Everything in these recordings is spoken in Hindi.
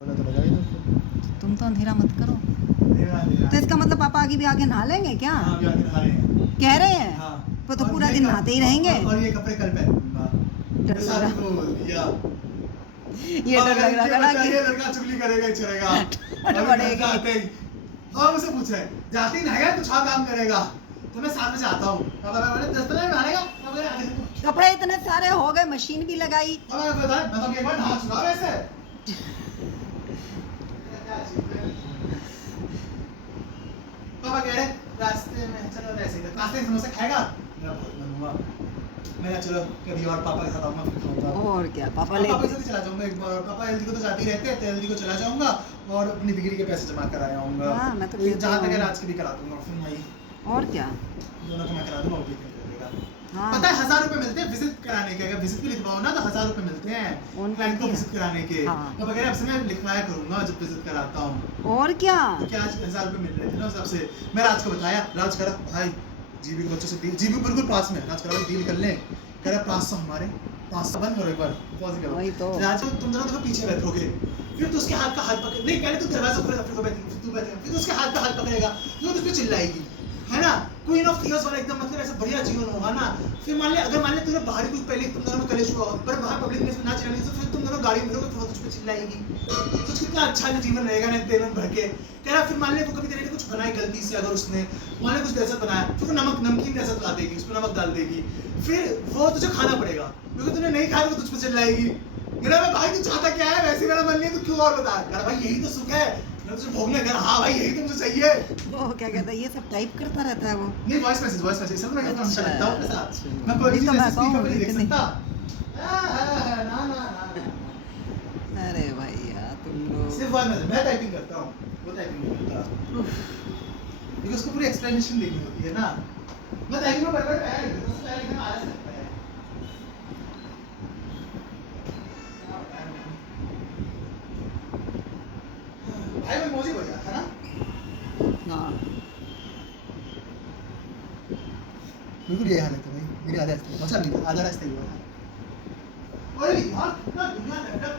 बोला तो लगा ही था उसको। तुम तो अंधेरा मत करो। देना तो इसका मतलब पापा आगे भी आगे नहा लेंगे क्या? हाँ अभी आके नहा रहे हैं। कह रहे हैं? हाँ वो तो और पूरा ये दिन कप- नहाते ही रहेंगे। और ये कपड़े कल पहन लूंगा। डर लग शादी रहा। को बोल दिया। ये अब डर अगर लग रहा इनके है ना बच्चा कि ये लड़का चुगली करेगा ही चलेगा। अभी बढ़ेगी। घर जाते ही और मुझसे पूछा है जाते ही नहाएगा कुछ और काम करेगा तो मैं 7 बजे आता हूँ। अब मैंने 10 बजे नहाएगा अब मैं आगे से कपड़े इतने सारे हो गए, मशीन भी लगाई। अब मैं बता मैं तो एक बार नहा चुका वैसे। पापा कह रहे रास्ते में चलो ऐसे ही रास्ते में समोसा खाएगा मेरा बहुत मन हुआ। मैं चलो कभी और पापा के साथ आऊंगा फिर खाऊंगा। और क्या पापा ले पापा के साथ ही चला जाऊंगा एक बार। पापा एलडी को तो जाते ही रहते हैं तो एलडी को चला जाऊंगा और अपनी डिग्री के पैसे जमा करा आऊंगा। हाँ, मैं तो जहाँ तक है हूँ। राज की भी करा दूंगा फिर वही और क्या। दोनों को मैं करा दूंगा वो भी कर देगा। हाँ। पता है 1000 रुपए मिलते हैं विजिट कराने के। अगर विजिट भी लिखवाओ ना तो 1000 रुपए मिलते हैं कौन क्लाइंट को करती है? विजिट कराने के। हाँ। तो वगैरह अब से मैं लिखवाया करूंगा जब विजिट कराता हूँ। और क्या। क्योंकि आज 1000 रुपए मिल रहे थे ना सबसे। मैं राज को बताया राज करा भाई जीबी के बच्चों से डील जीबी बिल्कुल पास में राज करा डील कर लें कह रहा 500 हमारे 500 बंद करो एक बार पॉज करो। वही तो। राज तुम दोनों तो पीछे बैठोगे फिर तो उसके हाथ का हाथ पकड़ नहीं पहले तो दरवाजा खोलेगा फिर तू बैठेगा फिर तो उसके हाथ का हाथ पकड़ेगा फिर उस पे चिल्लाएगी है ना। क्वीन ऑफ टीयर्स वाला एकदम मतलब ऐसा बढ़िया जीवन होगा ना। फिर मान ले अगर मान ले तूने बाहर कुछ पहले तुम दोनों में कलेश हुआ पर बाहर पब्लिक प्लेस में ना चिल्लाने तो फिर तुम दोनों गाड़ी में रहोगे फिर वो तुझ पे चिल्लाएगी तो कितना अच्छा जीवन रहेगा ना तेलन भर के। कह रहा फिर मान ले वो कभी तेरे लिए कुछ बनाई गलती से अगर उसने मान ले कुछ दहशत बनाया फिर वो नमकीन दहशत ला देगी उसमें नमक डाल देगी फिर वो तुझे खाना पड़ेगा क्योंकि तूने नहीं खाया तो तुझ पे चिल्लाएगी। मेरा भाई तू चाहता क्या है वैसे मेरा मन नहीं है तो क्यों और बता यार भाई यही तो सुख है मैं तुझे भोगने कर हाँ भाई यही तो मुझे चाहिए। वो क्या कहता है ये सब टाइप करता रहता है वो। नहीं वॉइस मैसेज सब मैं कहता हूँ अच्छा लगता हूँ ऐसा अच्छा। मैं कोई ये चीज़ तो मैं ऐसे स्पीकर कहूँ पे नहीं देख इतनी- सकता। ना ना ना अरे भैया तुम लोग। सिर्फ वॉइस मैसेज मैं टाइपिंग करता हूँ वो टाइपिंग नहीं करता क्योंकि उसको पूरी एक्सप्लेनेशन देनी होती है ना। मैं टाइपिंग में बराबर पहले लिखता हूँ उससे पहले लिखना आलस लगता है। भाई मैं इमोजी बोल रहा था ना हाँ। बिल्कुल यही हालत है भाई मेरी आधा रास्ते मचा नहीं आधा रास्ते ही हुआ था। अरे यार कितना दुनिया लैपटॉप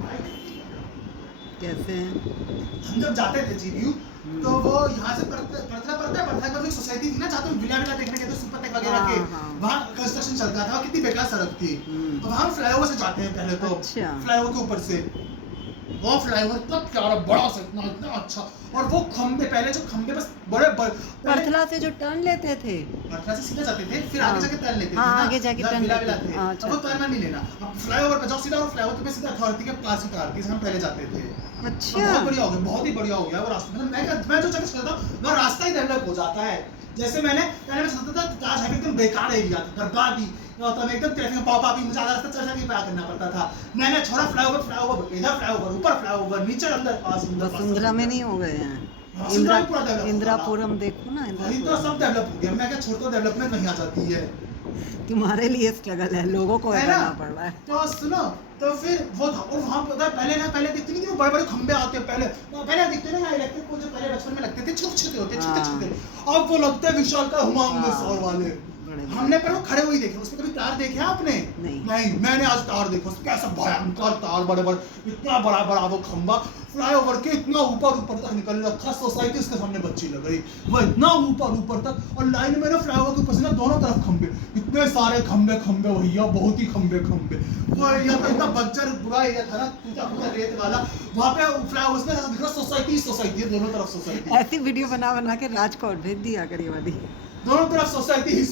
भाई कैसे। हम जब जाते थे जीबीयू तो वो यहाँ से पड़ता है एक सोसाइटी थी ना जहाँ तुम विला देखने गए थे सुपर टेक वगैरह के हाँ। वहाँ कंस्ट्रक्शन चलता था कितनी बेकार सड़क थी। तो वहाँ फ्लाईओवर से जाते हैं पहले तो अच्छा। फ्लाईओवर के ऊपर से वो फ्लाईओवर इतना प्यारा बड़ा सा इतना अच्छा और वो खंबे पहले जो खंबे बस बड़े पर्थला से जो टर्न लेते थे पटना से सीधा जाते थे फिर हाँ। आगे जाके टर्न लेते थे हाँ, ना आगे जाके जब टर्न विला लेते विला थे। थे हाँ, अच्छा, अब वो अच्छा। टर्न नहीं लेना अब फ्लाईओवर पे जाओ सीधा और फ्लाईओवर पे सीधा अथॉरिटी के पास उतारती है हम पहले जाते थे। अच्छा। बहुत बढ़िया हो गया बहुत ही बढ़िया हो गया वो रास्ता मतलब मैं जो जगह चलता हूँ वो रास्ता ही डेवलप हो जाता है। जैसे पहले मैं चलता था ताज हाईवे एकदम बेकार एरिया था बर्बादी तो एकदम ट्रैफिक में पापा भी मुझे आधा रास्ता चल के पार करना पड़ता था। मैंने छोड़ा फ्लाईओवर इधर फ्लाईओवर ऊपर फ्लाईओवर नीचे अंदर पास वसुंधरा में नहीं हो गए हैं। वसुंधरा में पूरा डेवलप हो गया। इंदिरापुरम देखो ना इतना इंदिरापुरम। सब डेवलप हो गया मैं क्या छोड़ता डेवलपमेंट नहीं आ जाती है। तुम्हारे लिए स्ट्रगल है लोगों को है ना? करना पड़ रहा है। तो सुनो तो फिर वो था और वहाँ पता है पहले दिखते नहीं थे वो बड़े बड़े खंबे आते हैं पहले दिखते ना इलेक्ट्रिक को जो पहले बचपन में लगते थे छोटे छोटे होते छोटे अब वो लगते हैं विशाल का हुमायूं सौर वाले। हमने पर वो खड़े हुए देखे उसमें कभी तार देखे आपने नहीं मैंने आज तार देखा उसमें कैसा भयंकर तार बड़े बड़े इतना बड़ा बड़ा वो खंबा फ्लाईओवर के इतना ऊपर तक निकल रखा सोसाइटी उसके सामने बच्ची लग रही वो इतना ऊपर तक और लाइन में ना फ्लाईओवर के ऊपर से ना दोनों तरफ खंबे इतने सारे खंबे भैया बहुत ही खंबे वो एरिया तो इतना बंजर बुरा एरिया था ना टूटा फूटा रेत वाला वहाँ पे फ्लाईओवर में ऐसा दिख रहा सोसाइटी है दोनों तरफ सोसाइटी ऐसी वीडियो बना के राज को भेज दिया करी वाली दोनों तरफ सोसाइटी ही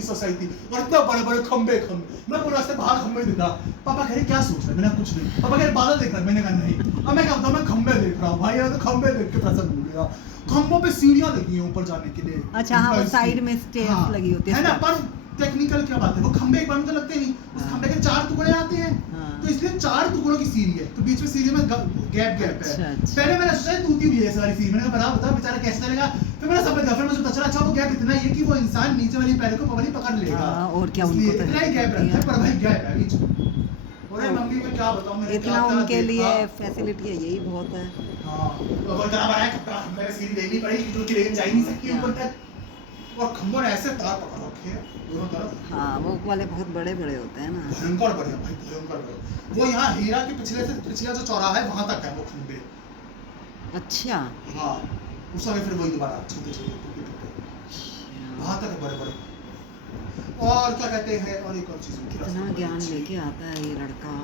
सोसाइटी और इतना बड़े खंबे मैं पूरा रास्ते बाहर खंबे देखा। पापा कह रहे क्या सोच रहे मैंने कुछ नहीं पापा कह रहे बादल देख रहा है मैंने कहा नहीं अब मैं क्या बताऊँ मैं खंबे देख रहा हूँ भाई तो खंबे देख के प्रसन्न हो गया। खंबों पे सीढ़ियाँ लगी हैं ऊपर जाने के लिए। अच्छा हाँ वो साइड में स्टेयर्स लगी होती है ना पर टेक्निकल क्या बात है वो खंबे एक बार में तो लगते नहीं उस खंबे के 4 टुकड़े आते हैं तो इसलिए 4 टुकड़ों की सीढ़ी है तो बीच में सीढ़ी में गैप है। पहले मैंने सोचा टूटी हुई है सारी सीढ़ी मैंने बता बेचारा कैसे चलेगा फिर मैंने समझ गया फिर मुझे पता चला अच्छा वो गैप इतना ही है कि वो इंसान नीचे वाली पैर को पकड़ लेगा और क्या उनको तो इतना ही गैप रहता है पर भाई गैप है बीच में। और मम्मी को क्या बताऊं मैंने इतना उनके लिए फैसिलिटी है यही बहुत है। हां वो इतना बड़ा है मेरे सीढ़ी देनी पड़ेगी क्योंकि लेकिन जा ही नहीं सकती ऊपर तक और खंभों ने ऐसे तार पकड़ रखे हैं दोनों तरफ। हाँ वो वाले बहुत बड़े बड़े होते हैं ना। भयंकर बढ़िया भाई, भयंकर बढ़िया। वो यहाँ हीरा के पिछला जो चौराहा है वहां तक है वो खंभे। अच्छा। हाँ उस समय फिर वही दोबारा छोटे छोटे टुकड़े टुकड़े वहां तक है बड़े बड़े। और क्या कहते हैं, और एक और चीज इतना ज्ञान लेके आता है ये लड़का।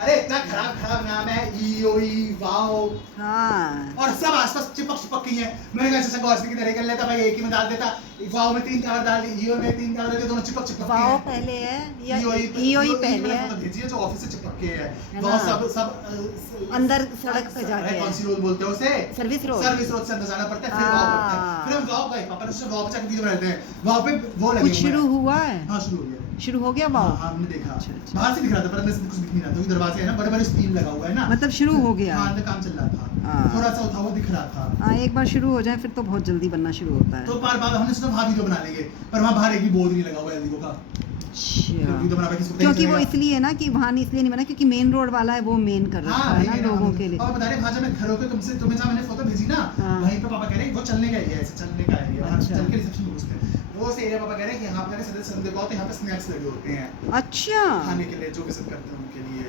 अरे इतना खराब खराब नाम है, ईओई वाओ। हाँ और सब आसपास चिपक गई है। मैंने कहा जैसे गौरसी की तरह कर लेता भाई, एक ही में डाल देता। वाओ में 3 टावर डाल दी, ईओ में 3 टावर डाल दी, दोनों चिपक चिपक वाओ के पहले है या ईओई ईओई पहले है? फोटो भेजी है जो ऑफिस से चिपक के है। है वहां ना? सब अंदर सड़क पे जाके कौन सी रोड बोलते हैं उसे? Service road. सर्विस रोड से अंदर जाना पड़ता है, फिर वाओ पड़ता है। फिर हम वाओ गए, पापा ने सोचा वाओ पे जाके वीडियो बनाते हैं। वहां पे वो लगे कुछ शुरू हुआ है? हां शुरू हो गया, शुरू हो गया वाओ? हाँ हमने देखा। अच्छा, अच्छा। बाहर से दिख रहा था पर अंदर से कुछ दिख नहीं रहा था, क्योंकि दरवाजे है ना, बड़े बड़े स्क्रीन लगा हुआ है ना, मतलब शुरू हो गया। हाँ अंदर काम चल रहा था, हाँ। थोड़ा सा उठा हुआ दिख रहा था। हाँ एक बार शुरू हो जाए फिर तो बहुत जल्दी बनना शुरू होता है। तो बार बार हमने सोचा वहां वीडियो बना लेंगे, पर वहां बाहर एक भी बोर्ड नहीं लगा हुआ है एलईडी का। अच्छा। वीडियो बना के किसी को पता ही क्योंकि नहीं वो चलेगा। इसलिए ना कि वहाँ नहीं इसलिए नहीं बना क्योंकि मेन रोड वाला है, वो मेन कर रखा हाँ है ना वही लोगों के लिए। और बता रहे भाजा में घरों के तुमसे तुम्हें जहाँ मैंने फोटो भेजी ना, हाँ। वहीं पे पापा कह रहे हैं वो चलने का एरिया है, ऐसे चलने का एरिया है, अच्छा। चल के रिसेप्शन में घुसते हैं। वो से एरिया पापा कह रहे हैं कि यहाँ पे सदस्य संडे को आते हैं, यहाँ पे स्नैक्स लगे होते हैं अच्छा। खाने के लिए, जो विजिट करते हैं उनके लिए।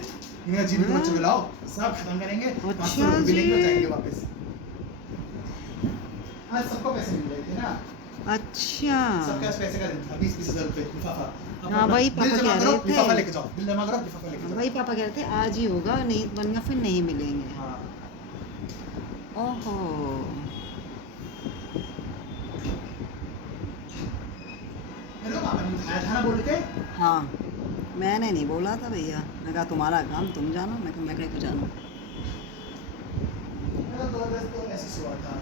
इन्हें अजीब को बच्चों को लाओ, सब खत्म करेंगे, 500 अच्छा रुपये मिलेंगे और जी। जाएंगे वापस। हाँ सबको पैसे मिल रहे थे ना, अच्छा। सबके पास पैसे का दिन था, 20-20 हज़ार रुपये लिफाफा। हाँ, वही पापा बिल जमा कह करो, रहे थे। लिफाफा लेके जाओ, बिल जमा करो, लिफाफा लेके जाओ। वही पापा कह रहे थे आज ही होगा, नहीं बनेगा फिर नहीं मिलेंगे। हाँ ओहो। हेलो पापा ने उठाया था ना बोल के। हाँ मैंने नहीं बोला था भैया, मैं कहा तुम्हारा काम तुम जानो, मैं कहा मैं कहीं को जानूँ। मेरा 2 बजे तो ऐसे सोया था।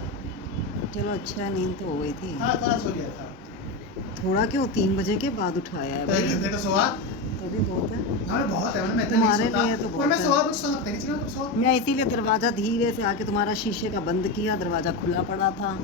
चलो अच्छा है, नींद तो हो गई थी। हाँ थोड़ा सो गया था। थोड़ा क्यों, 3 बजे के बाद उठाया है तो 1 भाई, घंटे तो सोआ। तो भी बहुत है। हाँ बहुत है, मैं इतना तुम्हारे नहीं सोता। लिए तो बहुत और मैं है। सोआ कुछ सोना पता नहीं चला, तुम सो। मैं इसीलिए दरवाज़ा धीरे से आके तुम्हारा शीशे का बंद किया, दरवाज़ा खुला पड़ा था।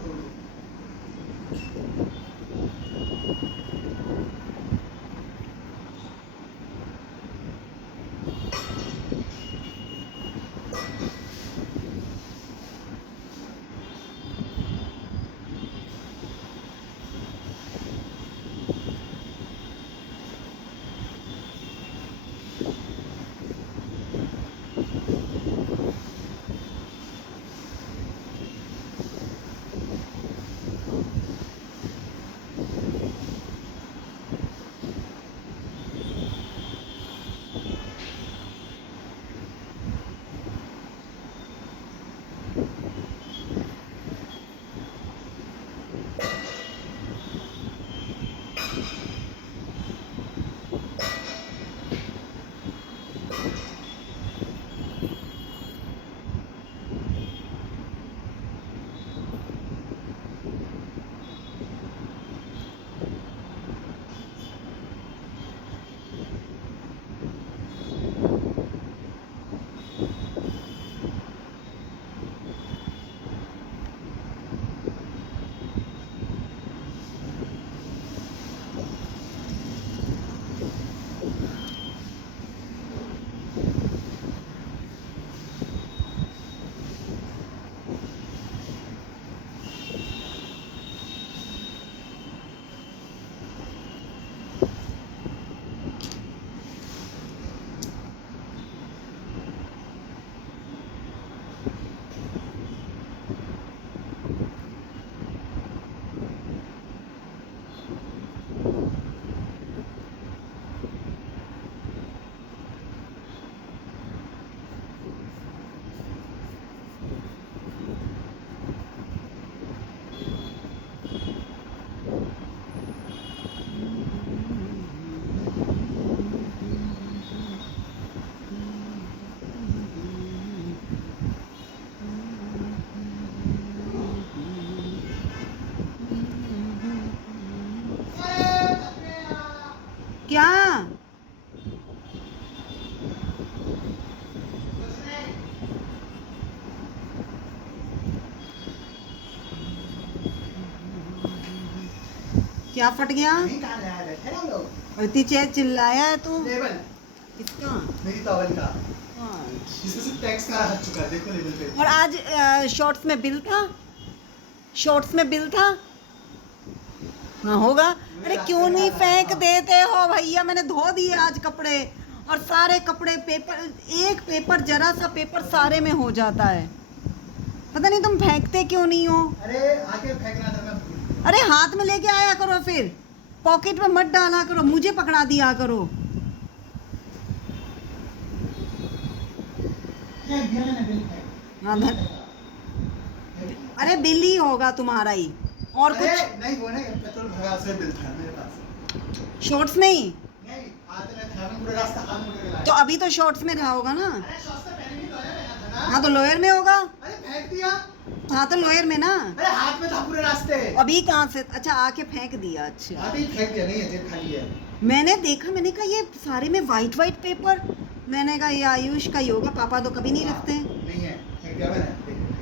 क्या? क्या फट गया? नहीं कहाँ लाया, बैठे ना हम लोग। और इतनी चेयर चिल्लाया है तू? लेबल किसका? मेरी टॉवल का, हाँ। जिसमें से टैक्स का हट चुका है, देखो लेबल पे। और आज शॉर्ट्स में बिल था? शॉर्ट्स में बिल था? हाँ होगा। अरे क्यों नहीं फेंक देते हो भैया, मैंने धो दिए आज कपड़े, और सारे कपड़े पेपर, एक पेपर, जरा सा पेपर सारे में हो जाता है। पता नहीं तुम फेंकते क्यों नहीं हो। अरे आके फेंकना था, मैं भूल गया। अरे हाथ में लेके आया करो, फिर पॉकेट में मत डाला करो, मुझे पकड़ा दिया करो। फेंक दिया मैंने, बिल फेंक। हाँ अरे बिल ही होगा तुम्हारा ही, और अरे कुछ नहीं, वो नहीं, पेट्रोल भरा से बिल था मेरे पास। शॉर्ट्स में ही? नहीं, आज मैं था, मैं पूरे रास्ता हाथ मुड़ के लाया। तो अभी तो शॉर्ट्स में रहा होगा ना। अरे शॉर्ट्स से पहले भी लोयर पहना था ना। हाँ तो लोयर में होगा। अरे फेंक दिया। हाँ तो लोयर में ना। अरे हाथ में था पूरे रास्ते। अभी कहाँ से? अच्छा आके फेंक दिया। अच्छा आते ही फेंक दिया, नहीं है, जेब खाली है। मैंने देखा, मैंने कहा ये सारे में वाइट वाइट पेपर, मैंने कहा ये आयुष का ही होगा, पापा तो कभी नहीं रखते। नहीं है, फेंक दिया मैंने, फेंक दिया।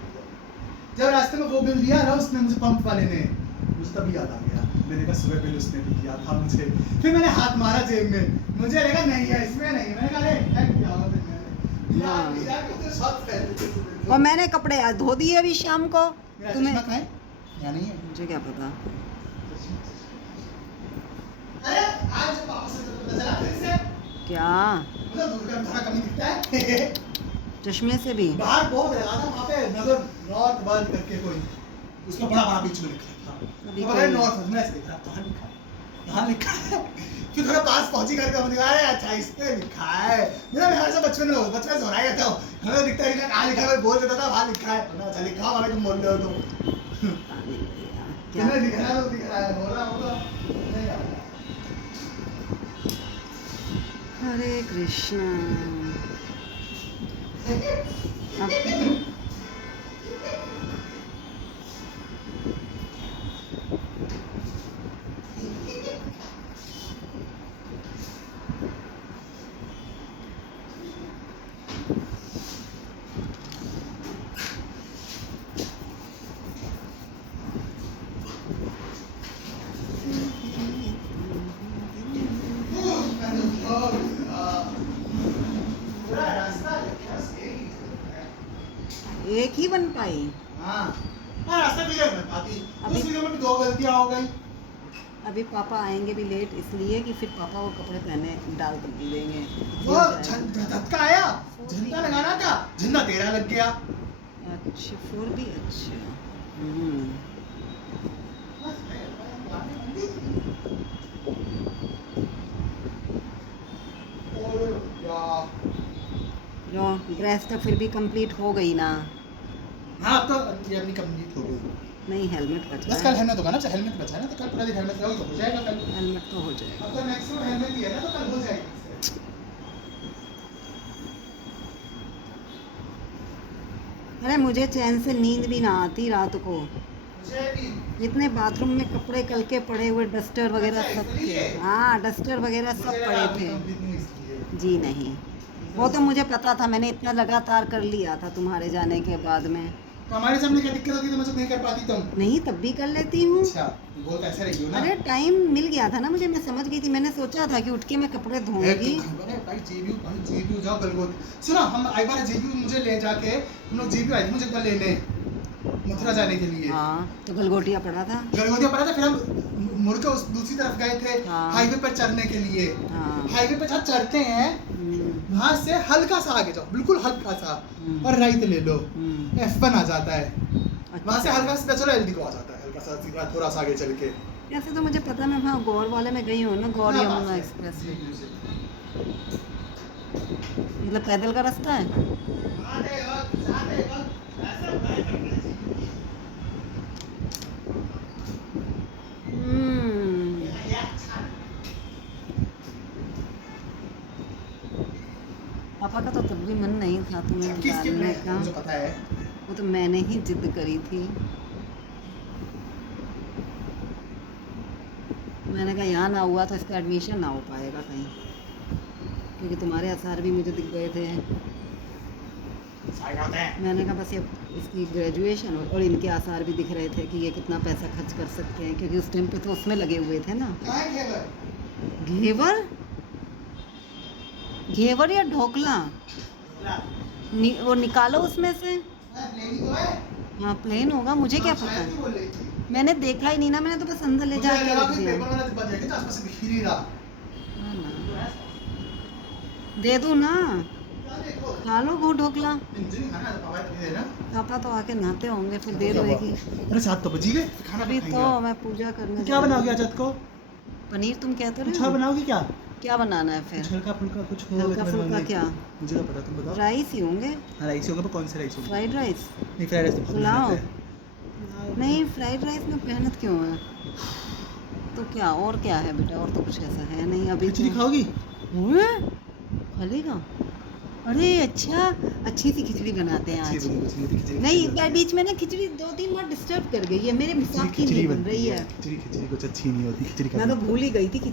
जब रास्ते में वो बिल दिया ना उसने मुझे, पंप वाले ने, मुझे तभी याद आ गया, मैंने कहा सुबह बिल उसने भी दिया था मुझे। फिर मैंने हाथ मारा जेब में, मुझे लगा नहीं है, इसमें नहीं है, मैंने कहा अरे फेंक दिया होगा। फिर मैंने हाँ। शॉर्ट पहन और मैंने कपड़े आज धो दिए अभी शाम को। तुम्हें कहाँ है? यहाँ नहीं है। मुझे क्या पता। अरे आज पापा से तो पता चला फिर से, क्या मतलब दूर का थोड़ा कमी दिखता है। चश्मे से भी? बाहर बहुत लगा था वहाँ पे, नगर नॉर्थ वर्ल्ड करके कोई, उसमें बड़ा बड़ा बीच में लिखा था। अभी तो बगैर कोई- नॉर्थ, मैं ऐसे देख रहा, कहाँ लिखा है? यहाँ लिखा है। फिर थोड़ा पास पहुंची करके मुझे कहा, अरे अच्छा इस पे लिखा है। मेरा हमेशा बचपन में हो रहा है, तो हमें दिखता है कहाँ लिखा है, मैं बोल देता था वहाँ लिखा है। मैंने अच्छा लिखा हुआ है, तुम बोल रहे हो तो। क्या तुम्हें दिख रहा है तो दिख रहा है, बोल रहा होगा नहीं आ रहा। हरे कृष्णा। अब पूरा रास्ता लेके यही है। एक ही बन पाई। हाँ, रास्ता क्लियर कर पाती। अभी- उस वीडियो में भी 2 गलतियां हो गई। अभी पापा आएंगे भी लेट, इसलिए कि फिर पापा वो कपड़े पहने डाल कर भी देंगे। वो झटका आया, झंडा लगाना था, झंडा तेरा लग गया। अच्छा फोर भी अच्छा। जो ड्रेस तो फिर भी कंप्लीट हो गई ना। हाँ, अब तो ये अपनी कंप्लीट हो गई। नहीं हेलमेट बस बचा कल है। हेलमेट होगा ना, हेलमेट बचा है ना, तो कल पूरा दिन हेलमेट लगाओ तो हो जाएगा कल। हेलमेट तो हो जाएगा। अब तो मैक्सिमम हेलमेट ही है ना, तो कल हो जाएगा। अरे मुझे चैन से नींद भी ना आती रात को। मुझे भी जितने बाथरूम में कपड़े कल के पड़े हुए, डस्टर वगैरह अच्छा, सब थे। इसलिए? हाँ डस्टर वगैरह सब मुझे पड़े लगा थे। कंप्लीट नहीं इसलिए। जी नहीं, वो तो मुझे पता था, मैंने इतना लगातार कर लिया था तुम्हारे जाने के बाद में। तो हमारे सामने क्या दिक्कत होती है, तो मैं नहीं कर पाती तुम। नहीं तब भी कर लेती हूँ। अच्छा, वो तो ऐसे रही हो ना। अरे टाइम मिल गया था ना मुझे, मैं समझ गई थी, मैंने सोचा था कि उठ के मैं कपड़े धोऊंगी। अरे भाई जेबीयू जाओ गलगोट। सुनो, हम एक बार जेबीयू मुझे ले जाके, हम लोग जेबीयू आए थे मुझे एक बार लेने, मथुरा जाने के लिए। हाँ तो गलगोटिया पड़ा था। गलगोटिया पड़ा था, फिर हम मुड़ के उस दूसरी तरफ गए थे, हाँ। हाईवे पर चढ़ने के लिए। हाँ हाईवे पे जहाँ चढ़ते हैं, वहां से हल्का सा आगे जाओ, बिल्कुल हल्का सा, और राइट ले लो, F1 आ जाता है। वहां से हल्का सा चलो, LD को आ जाता है, हल्का सा सीधा थोड़ा सा आगे चल के। ऐसे तो मुझे पता, मैं वहाँ गौर वाले में गई हूँ ना, गौर हाँ, यमुना पास है। एक्सप्रेस में। मतलब पैदल का रास्ता है। हम्म, पापा का तो तब भी मन नहीं था तुम्हें किसके डालने plan? का। मुझे पता है। वो तो मैंने ही जिद करी थी। मैंने कहा यहाँ ना हुआ तो इसका एडमिशन ना हो पाएगा कहीं, क्योंकि तुम्हारे आसार भी मुझे दिख गए थे। मैंने कहा बस ये इसकी ग्रेजुएशन और इनके आसार भी दिख रहे थे कि ये कितना पैसा खर्च कर सकते हैं, क्योंकि उस टाइम पे तो उसमें लगे हुए थे ना। घेवर, घेवर या ढोकला? वो निकालो उसमें से। हाँ प्लेन होगा, मुझे क्या पता शायद ही है, बोल रही थी। मैंने देखा ही नहीं ना, मैंने तो बस अंदर ले मुझे जाके लगा रख कि दिया। पेपर वाला डिब्बा जाएगा तो आसपास दिख ही नहीं रहा। हाँ ना। दे दूँ ना, क्या देखो, खा लो वो ढोकला। मुझे नहीं खाना, पापा तभी देना। पापा तो आके नहाते होंगे, फिर देर होएगी। अरे 7 तो बज ही गए, खाना अभी भी तो खाएंगे। मैं पूजा करने क्या बनाओगे आज रात को? पनीर तुम कहते कुछ रहे और हो, बनाओगे क्या? क्या बनाना है कुछ फिर? हल्का फुल्का कुछ हो हल्का तो फुल्का बनवाएंगे। क्या? मुझे क्या पता, तुम बताओ। राइस ही होंगे, हाँ राइस होगा, पर कौन से राइस होगा? Fried rice. नहीं फ्राइड राइस तो बहुत पुलाव। मेहनत है। नहीं फ्राइड राइस में मेहनत क्यों है? तो क्या और क्या है बेटा, और तो कुछ ऐसा है नहीं अभी। खिचड़ी खाओगी? खा लेगा? अरे अच्छा, अच्छी सी खिचड़ी बनाते हैं आज। खिचड़ी नहीं बीच में ना खिचड़ी 2-3 बार डिस्टर्ब कर गई है, मेरे हिसाब की नहीं बन रही है। खिचड़ी कुछ अच्छी नहीं होती, खिचड़ी मैं तो भूल ही गई थी खिचड़ी